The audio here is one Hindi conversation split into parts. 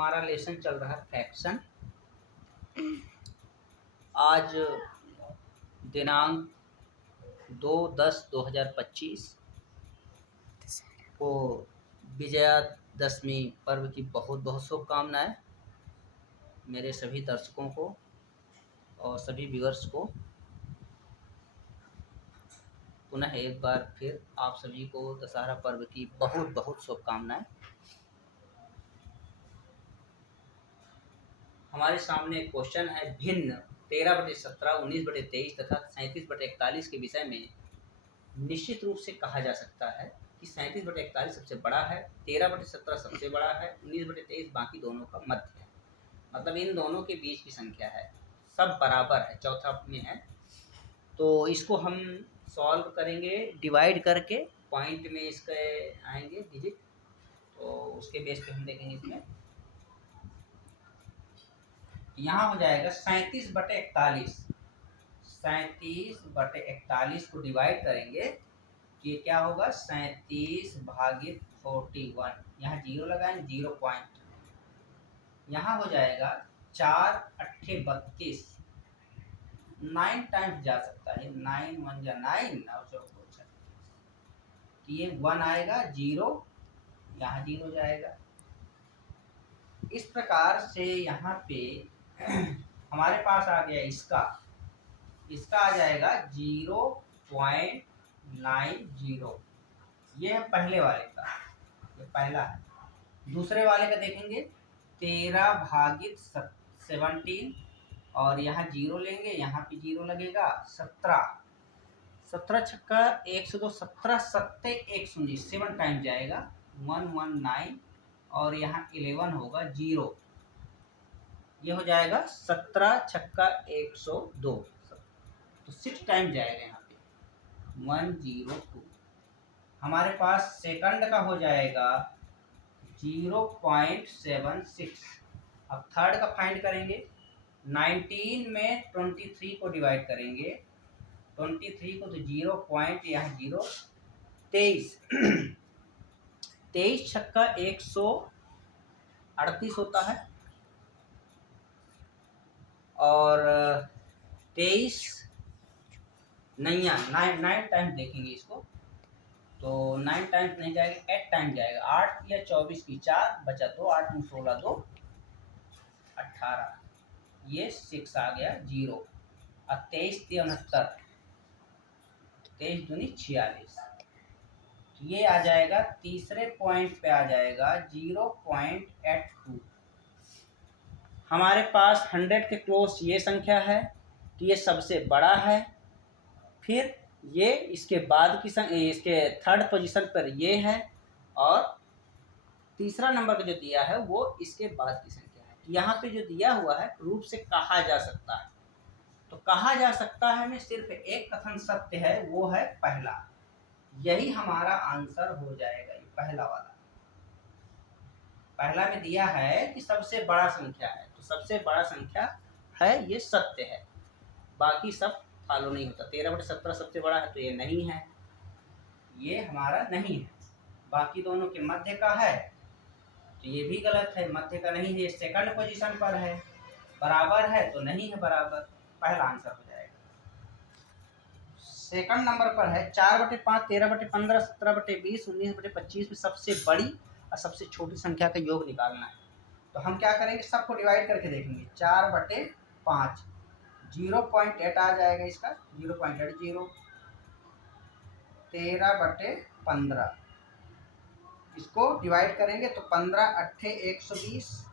हमारा लेसन चल रहा है फ्रैक्शन। आज दिनांक 2/10/2025 को विजयादशमी पर्व की बहुत बहुत शुभकामनाएं मेरे सभी दर्शकों को और सभी व्यूअर्स को। पुनः एक बार फिर आप सभी को दशहरा पर्व की बहुत बहुत शुभकामनाएं। हमारे सामने एक क्वेश्चन है, भिन्न 13/17, 19/23 तथा 37/41 के विषय में निश्चित रूप से कहा जा सकता है कि 37/41 सबसे बड़ा है, 13/17 सबसे बड़ा है, 19/23 बाकी दोनों का मध्य है। मतलब इन दोनों के बीच की संख्या है, सब बराबर है, चौथा में है। तो इसको हम सॉल्व करेंगे डिवाइड करके, पॉइंट में इसके आएंगे डिजिट, तो उसके बेस पे हम देखेंगे। इसमें यहाँ हो जाएगा 37/41, 37/41 को डिवाइड करेंगे कि क्या होगा, 37/41। यहाँ 0 लगाएं, 0 पॉइंट। यहाँ हो जाएगा 4 8 32, 9 टाइम्स जा सकता है, 9 1 जा 9 और 4 4 ये 1 आएगा, 0 यहाँ 0 जाएगा। इस प्रकार से यहाँ पे हमारे पास आ गया इसका आ जाएगा 0.90। ये है पहले वाले का, ये पहला है। दूसरे वाले का देखेंगे 13/17 और यहाँ 0 लेंगे, यहाँ पे 0 लगेगा, 17 छक्का 102, 17 सत्ते 119, 7 टाइम जाएगा, 119 और यहाँ 11 होगा 0, ये हो जाएगा 17 छक्का 102, तो 6 टाइम जाएगा यहाँ पे 102। हमारे पास सेकंड का हो जाएगा 0.76। अब थर्ड का फाइंड करेंगे, 19 में 23 को डिवाइड करेंगे, 23 को तो 0 पॉइंट यहाँ 0, 23 छक्का 138 होता है और 23 नैया 9 टाइम देखेंगे इसको, तो 9 टाइम्स नहीं जाएगा, 8 टाइम जाएगा। 8 या 24 की 4 बचा 2, 8 में 16 2 18, ये 6 आ गया 0 और 23 69, 23 दूनी 46, ये आ जाएगा तीसरे पॉइंट पे आ जाएगा 0.82। हमारे पास 100 के क्लोज ये संख्या है, तो ये सबसे बड़ा है। फिर ये इसके बाद की इसके थर्ड पोजीशन पर ये है और तीसरा नंबर का जो दिया है वो इसके बाद की संख्या है। यहाँ पे जो दिया हुआ है रूप से कहा जा सकता है, तो कहा जा सकता है में सिर्फ एक कथन सत्य है, वो है पहला। यही हमारा आंसर हो जाएगा, ये पहला वाला। पहला में दिया है कि सबसे बड़ा संख्या है, तो सबसे बड़ा संख्या है, ये सत्य है, बाकी सब फॉलो नहीं होता। 13/17 सबसे बड़ा है तो ये नहीं है, ये हमारा नहीं है। बाकी दोनों के मध्य का है तो ये भी गलत है, मध्य का नहीं है, सेकंड पोजीशन पर है। बराबर है तो नहीं है बराबर, पहला आंसर हो जाएगा। सेकंड नंबर पर है 4/5, 13/15, 17/20, 19/25 में सबसे बड़ी और सबसे छोटी संख्या का योग निकालना है। तो हम क्या करेंगे, सबको डिवाइड करके देखेंगे। 4/5 0.8 आ जाएगा इसका, 0.80। 13/15 इसको डिवाइड करेंगे तो 15 8 120,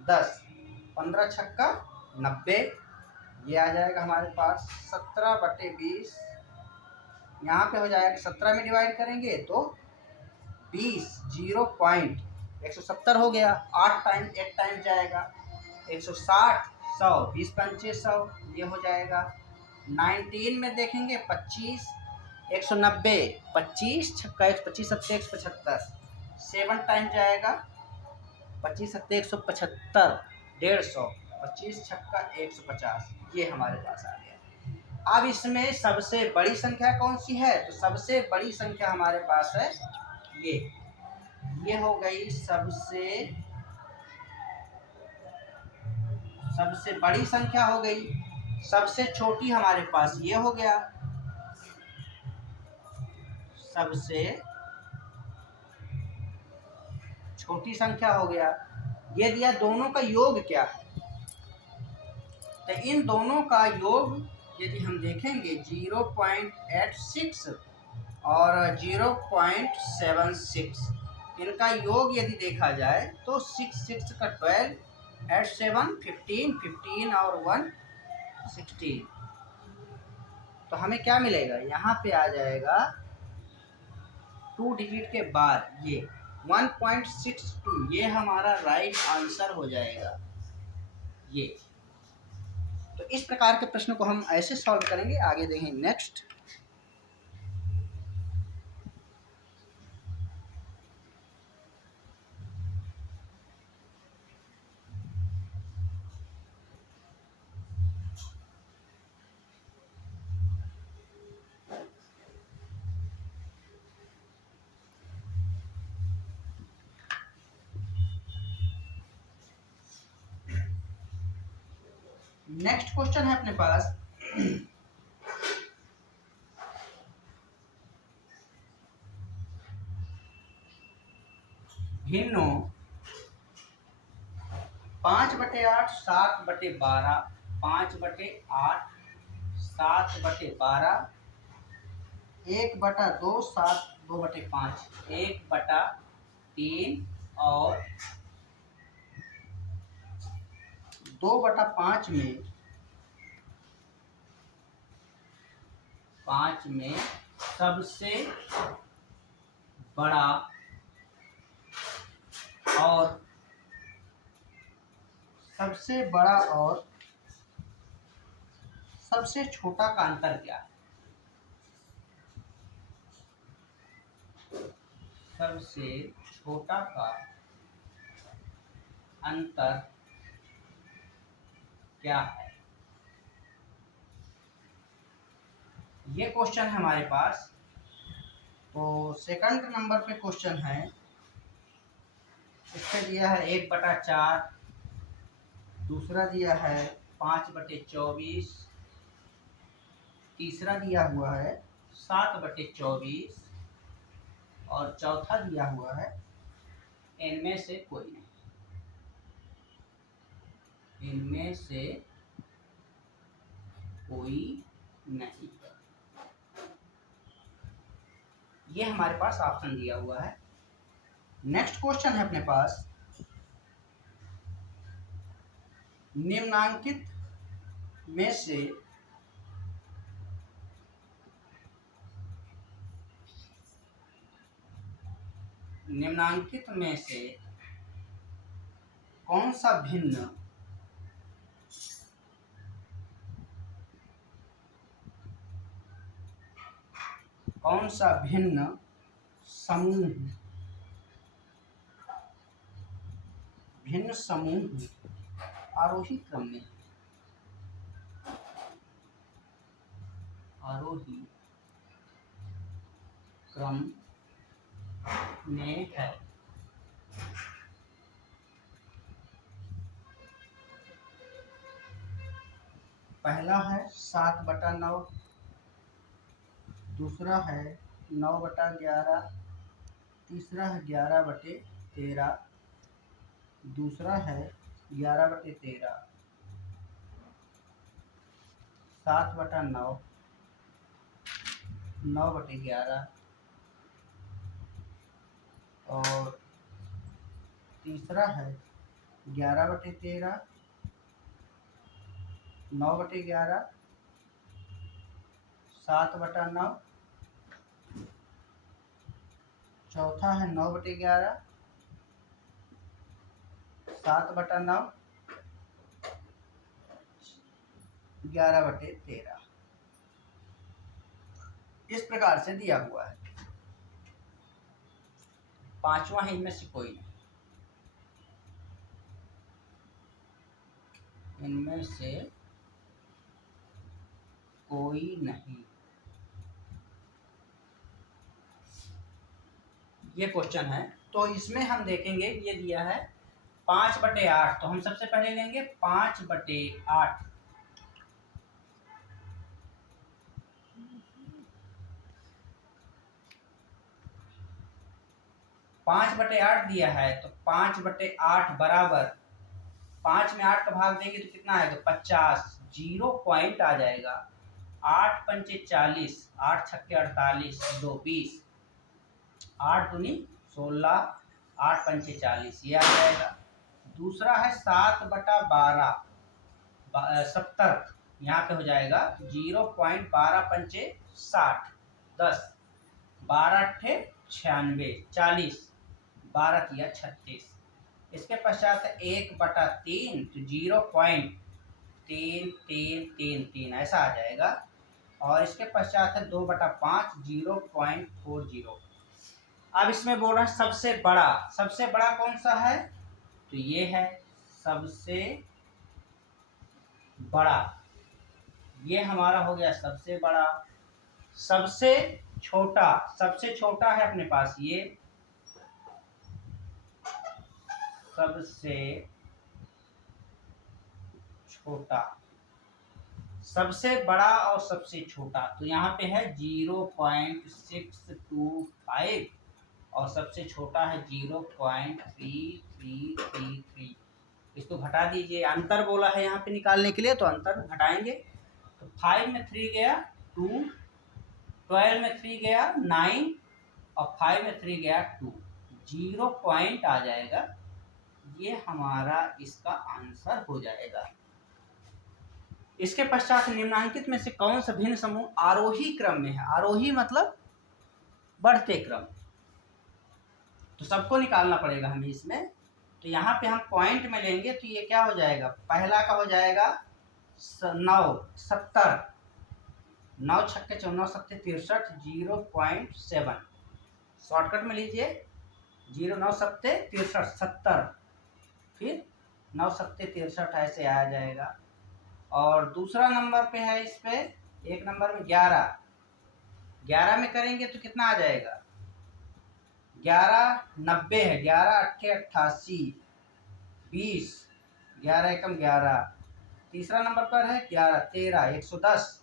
10 15 छक्का 90, ये आ जाएगा हमारे पास। 17/20 यहाँ पे हो जाएगा, 17 में डिवाइड करेंगे तो 20, 0.170 हो गया, 8 टाइम जाएगा, 160 100, 20 पंचे 100, ये हो जाएगा। 19 में देखेंगे 25 190, 25 छक्का 25 सत्ते 175, 7 टाइम जाएगा, 25 सत्ते 175, 150, 25 छक्का 150, ये हमारे पास आ गया। अब इसमें सबसे बड़ी संख्या कौन सी है, तो सबसे बड़ी संख्या हमारे पास है ये हो गई सबसे सबसे बड़ी संख्या हो गई, सबसे छोटी हमारे पास ये हो गया, सबसे छोटी संख्या हो गया। ये दिया दोनों का योग क्या है, तो इन दोनों का योग यदि हम देखेंगे 0.86 और 0.76, इनका योग यदि देखा जाए तो 6 का 12, 8 7 15, 15 और 1 16। तो हमें क्या मिलेगा, यहाँ पे आ जाएगा 2 डिजिट के बाद ये 1.62, ये हमारा राइट आंसर हो जाएगा ये। तो इस प्रकार के प्रश्न को हम ऐसे सॉल्व करेंगे। आगे देखें नेक्स्ट। नेक्स्ट क्वेश्चन है अपने पास, भिन्नो 5/8 7/12, 5/8 7/12, 1/2 7 2/5, 1/3 और 2/5 में 5 में सबसे बड़ा और सबसे छोटा का अंतर क्या है, सबसे छोटा का अंतर क्या है, ये क्वेश्चन है हमारे पास। तो सेकंड नंबर पे क्वेश्चन है, इसमें दिया है 1/4, दूसरा दिया है 5/24, तीसरा दिया हुआ है 7/24 और चौथा दिया हुआ है इनमें से कोई नहीं, इनमें से कोई नहीं। ये हमारे पास ऑप्शन दिया हुआ है। नेक्स्ट क्वेश्चन है अपने पास, निम्नांकित में से कौन सा भिन्न समूह आरोही क्रम में है। पहला है 7/9, दूसरा है 9/11, तीसरा है 11/13, दूसरा है 11/13, 7/9, 9/11 और तीसरा है 11/13, 9/11, 7/9, चौथा है 9/11, 7/9, 11/13। इस प्रकार से दिया हुआ है। पांचवा है इनमें से कोई नहीं, इनमें से कोई नहीं। ये क्वेश्चन है। तो इसमें हम देखेंगे, ये दिया है 5/8, तो हम सबसे पहले लेंगे 5/8। 5/8 दिया है तो 5/8 बराबर 5 में 8 का भाग देंगे तो कितना आएगा 50, 0 पॉइंट आ जाएगा। 8 पंचे 40, 8 छक्के 48, 2 20, 8 दूनी 16, 8 पंचे 40, ये आ जाएगा। दूसरा है 7/12, 70, यहाँ पे हो जाएगा 0.12 पंचे 60, 10, 12 अट्ठे 96, 40, 12 तिया 36। इसके पश्चात 1/3, तो 0.3333 ऐसा आ जाएगा। और इसके पश्चात है 2/5, 0.40। अब इसमें बोल रहा है सबसे बड़ा कौन सा है, तो ये है सबसे बड़ा, ये हमारा हो गया सबसे बड़ा। सबसे छोटा है अपने पास ये, सबसे छोटा, सबसे बड़ा और सबसे छोटा, तो यहाँ पे है 0.625 और सबसे छोटा है 0.3333। इसको घटा दीजिए, अंतर बोला है यहाँ पे निकालने के लिए, तो अंतर घटाएंगे तो 5 में 3 गया 2, 12 में 3 गया 9 और 5 में 3 गया 2, 0 पॉइंट आ जाएगा। ये हमारा इसका आंसर हो जाएगा। इसके पश्चात निम्नांकित में से कौन सा भिन्न समूह आरोही क्रम में है। आरोही मतलब बढ़ते क्रम, तो सबको निकालना पड़ेगा हमें इसमें। तो यहाँ पे हम पॉइंट में लेंगे तो ये क्या हो जाएगा, पहला का हो जाएगा 9, 70, 9 छक्के 9 सत्ते 63, 0.7। शॉर्टकट में लीजिए 0 9 सत्ते 63, 70, फिर 9 सत्ते 63 ऐसे आ जाएगा। और दूसरा नंबर पे है, इस पे एक नंबर में 11, 11 में करेंगे तो कितना आ जाएगा 11 90 है, 11 अट्ठे 88, 20, 11 एकम 11। तीसरा नंबर पर है 11 13 110,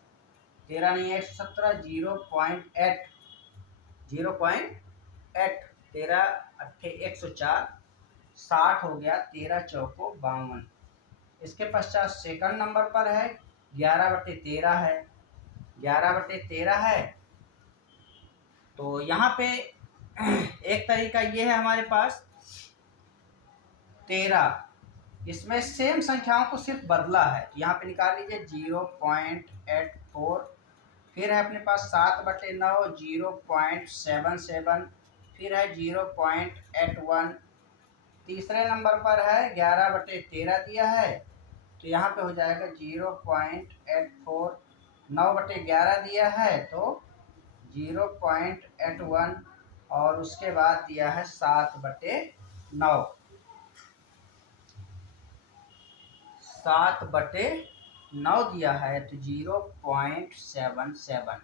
13 नहीं 117, 0.8, 0.8, 13 अट्ठे 104, 60 हो गया, 13 चौको 52। इसके पश्चात सेकंड नंबर पर है 11/13 है, 11/13 है। तो यहाँ पे एक तरीका ये है हमारे पास 13, इसमें सेम संख्याओं को सिर्फ बदला है, तो यहाँ पे निकाल लीजिए 0.84। फिर है अपने पास 7/9, 0.77, फिर है 0.81। तीसरे नंबर पर है 11/13 दिया है, तो यहाँ पे हो जाएगा 0.84। 9/11 दिया है तो 0.81, और उसके बाद दिया है 7/9, 7/9 दिया है तो 0.77।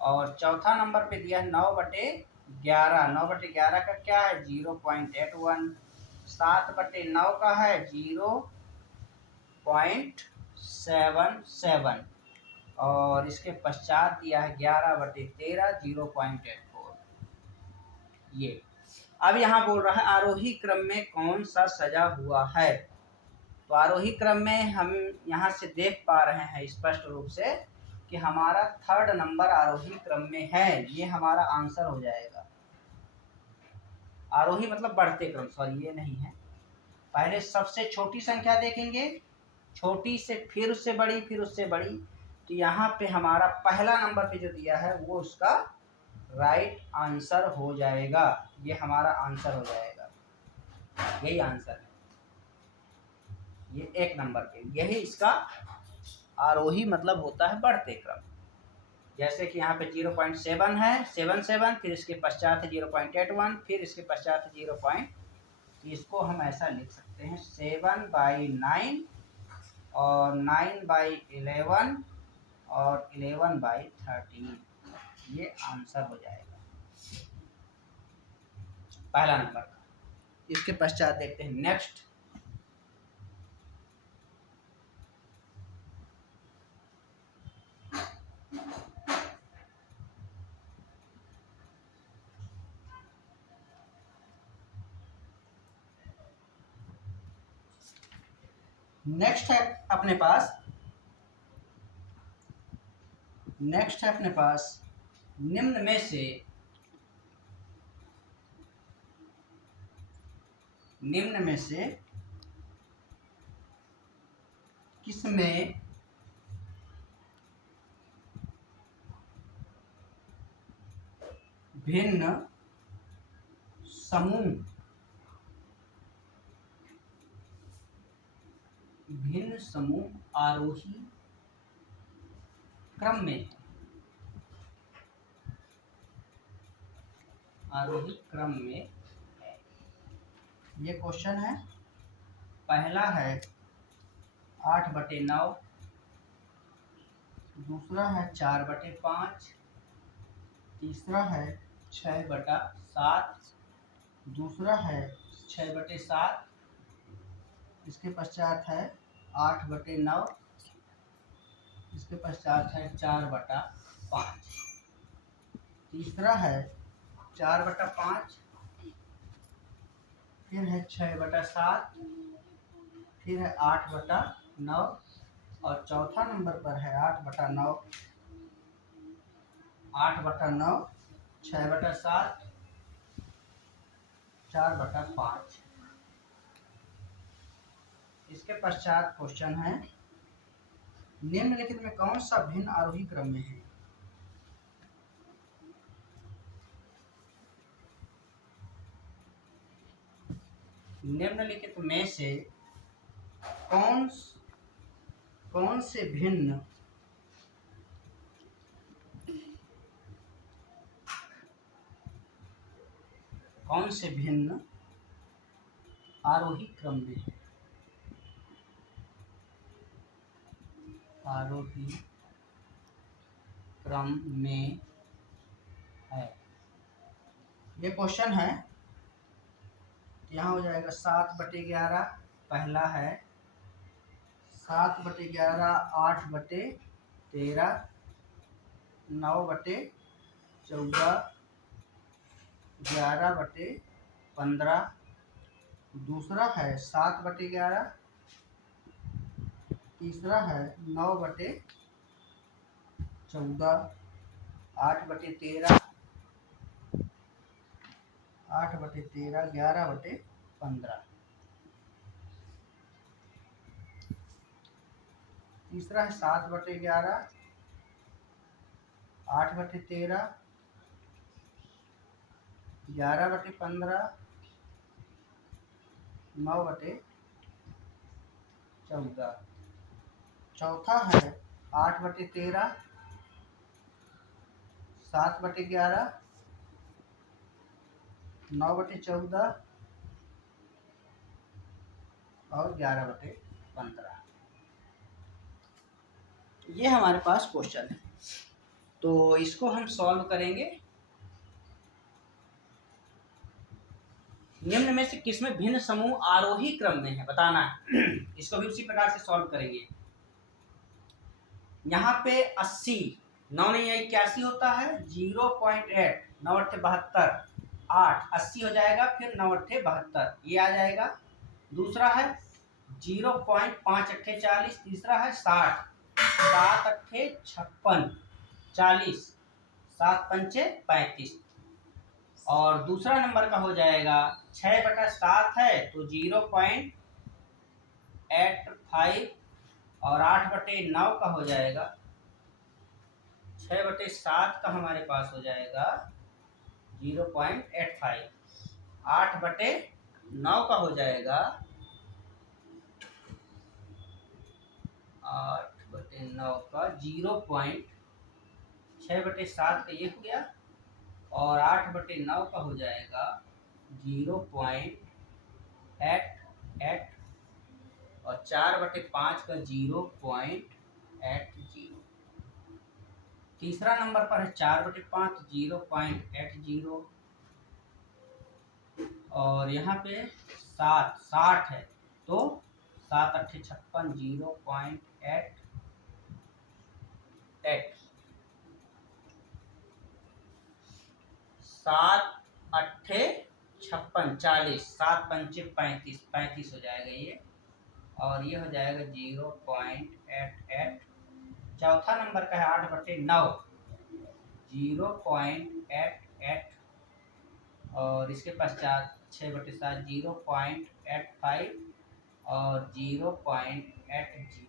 और चौथा नंबर पे दिया है 9/11, 9/11 का क्या है 0.81। 7/9 का है 0.77, और इसके पश्चात दिया है 11/13, 0.84। ये अब यहाँ बोल रहा है आरोही क्रम में कौन सा सजा हुआ है। तो आरोही क्रम में हम यहाँ से देख पा रहे हैं स्पष्ट रूप से कि हमारा थर्ड नंबर आरोही क्रम में है, ये हमारा आंसर हो जाएगा। आरोही मतलब बढ़ते क्रम, सॉरी ये नहीं है। पहले सबसे छोटी संख्या देखेंगे, छोटी से फिर उससे बड़ी, फिर उससे बड़ी, तो यहाँ पे हमारा पहला नंबर पे जो दिया है वो उसका राइट आंसर हो जाएगा। ये हमारा आंसर हो जाएगा, यही आंसर है। ये एक नंबर पे, यही इसका आरोही मतलब होता है बढ़ते क्रम। जैसे कि यहाँ पे 0.7 है, 77, फिर इसके पश्चात है 0.81, फिर इसके पश्चात है 0. तो इसको हम ऐसा लिख सकते हैं 7/9 और 9/11 और 11/13, ये आंसर हो जाएगा पहला नंबर का। इसके पश्चात देखते हैं नेक्स्ट। नेक्स्ट है अपने पास निम्न में से किसमें भिन्न समूह आरोही क्रम में ये क्वेश्चन है। पहला है 8/9, दूसरा है 4/5, तीसरा है 6/7, दूसरा है 6/7, इसके पश्चात है 8/9, इसके पश्चात है 4/5, तीसरा है 4/5, फिर है 6/7, फिर है 8/9 और चौथा नंबर पर है 8/9, 6/7, 4/5। इसके पश्चात क्वेश्चन है निम्नलिखित में कौन सा भिन्न आरोही क्रम में है। निम्नलिखित में से कौन से भिन्न आरोही क्रम में है। आरोही क्रम में है ये क्वेश्चन है। यहाँ हो जाएगा 7/11, पहला है 7/11, 8/13, 9/14, 11/15, दूसरा है 7/11, तीसरा है 9/14, 8/13, 11/15, तीसरा है 7/11, 8/13, 11/15, 9/14, चौथा है 8/13, 7/11, 9/14 और 11/15। ये हमारे पास क्वेश्चन है, तो इसको हम सॉल्व करेंगे। निम्न में से किसमें भिन्न समूह आरोही क्रम में है बताना है। इसको भी उसी प्रकार से सॉल्व करेंगे। यहाँ पे 80, 9 नहीं 81 होता है, 0.8, 9/8 72, 8 80 हो जाएगा, फिर 9/8 72 ये आ जाएगा। दूसरा है 0.5 40, तीसरा है 60, 7 56 40, 7 पंचे 35 और दूसरा नंबर का हो जाएगा 6/7 है तो 0.85 और 8/9 का हो जाएगा 6/7 का हमारे पास हो जाएगा 0.85, 8/9 का हो जाएगा 8/9 का 6/7 का ये हो गया और 8/9 का हो जाएगा 0.88 और 4/5 का 0.80। तीसरा नंबर पर है 4/5 0.80 और यहाँ पे 60 है, तो 7 अट्ठे 56, 0.88, 7 अट्ठे 56, 40, 7 पंचे 35, 35 हो जाएगा ये, और ये हो जाएगा 0.88। चौथा नंबर का है 8/9, 0.88, और इसके पश्चात 6/7, 0.85 और 0.80।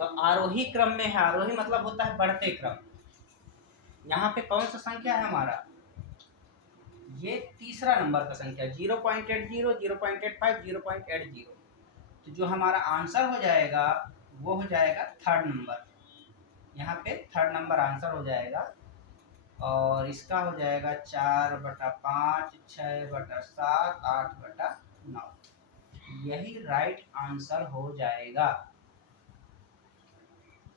तो आरोही क्रम में है, आरोही मतलब होता है बढ़ते क्रम। यहाँ पे कौन सा संख्या है हमारा, ये तीसरा नंबर का संख्या 0.80, 0.85, 0.80। तो जो हमारा आंसर हो जाएगा वो हो जाएगा थर्ड नंबर, यहाँ पे थर्ड नंबर आंसर हो जाएगा, और इसका हो जाएगा 4/5, 6/7, 8/9, यही राइट आंसर हो जाएगा।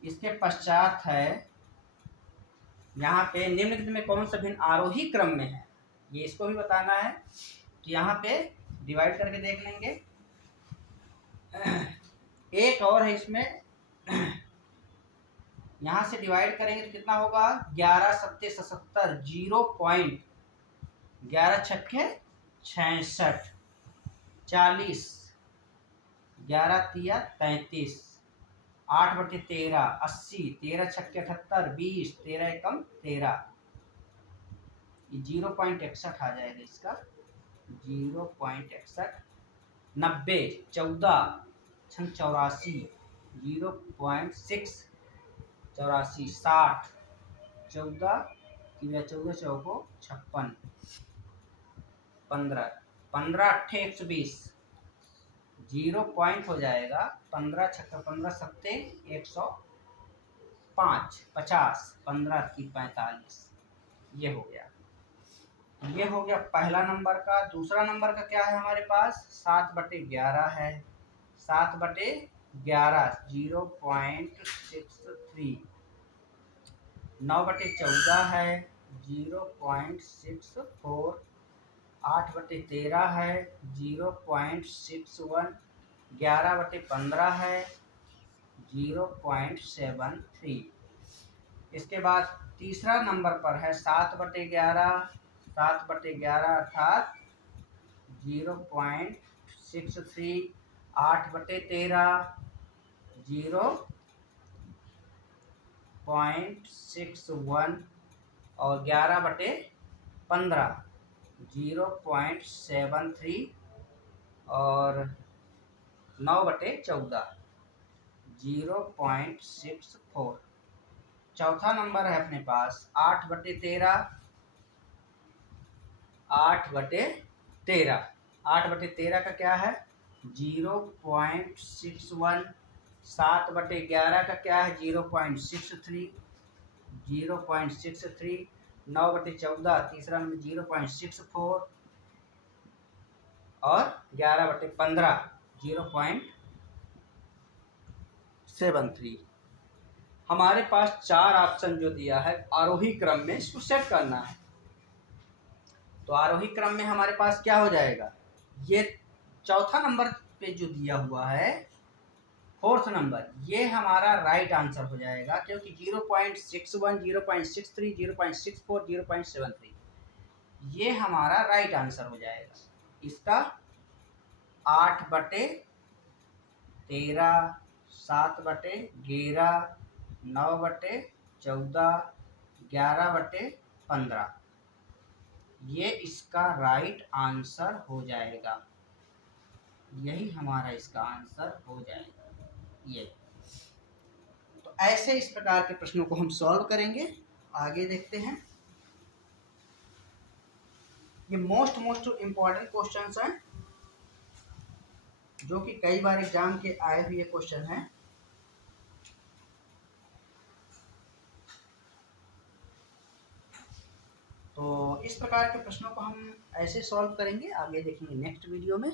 इसके पश्चात है यहाँ पे निम्नलिखित में कौन सा भिन्न आरोही क्रम में है, ये इसको भी बताना है। तो यहाँ पे डिवाइड करके देख लेंगे। एक और है इसमें, यहाँ से डिवाइड करेंगे तो कितना होगा, 11 सत्ते 77, 0.11 छक्के 66, 40, 11 तिया 33, 8/13, 80, 13 छक्के 78, 20, 13 एकम 13, ये 0.61 आ जाएगा इसका, 0.61, 90, 14 छंग 84, 0.6 84, 60, 14 तिया 14 चौको 56, 15, 15 अट्ठे 120, 0 पॉइंट हो जाएगा, 15 छक्का 15 सत्ते 105, 50, 15 की 45, ये हो गया। ये हो गया पहला नंबर का। दूसरा नंबर का क्या है हमारे पास, 7/11 है, 7/11, 0.63, 9/14 है, 0.64, 8/13 है, 0.61, 11/15 है, 0.73। इसके बाद तीसरा नंबर पर है 7/11, 7/11 अर्थात 0.63, 8/13, 0.61, और 11/15, 0.73, और 9/14, 0.64। चौथा नंबर है अपने पास 8/13, 8/13, 8/13 का क्या है 0.61, 7/11 का क्या है 0.63, 0.63, 9/14 तीसरा नंबर 0.64, और 11/15 0.73। हमारे पास 4 ऑप्शन जो दिया है आरोही क्रम में, इसको सेट करना है। तो आरोही क्रम में हमारे पास क्या हो जाएगा, ये चौथा नंबर पे जो दिया हुआ है फोर्थ नंबर, ये हमारा राइट आंसर हो जाएगा, क्योंकि 0.61, 0.63, 0.64, 0.73 ये हमारा राइट आंसर हो जाएगा। इसका 8/13, 7/11, 9/14, 11/15 ये इसका राइट आंसर हो जाएगा, यही हमारा इसका आंसर हो जाएगा ये। तो ऐसे इस प्रकार के प्रश्नों को हम सॉल्व करेंगे। आगे देखते हैं। ये मोस्ट इम्पोर्टेंट क्वेश्चंस हैं, जो कि कई बार एग्जाम के आए हुए क्वेश्चन हैं। तो इस प्रकार के प्रश्नों को हम ऐसे सॉल्व करेंगे, आगे देखेंगे नेक्स्ट वीडियो में।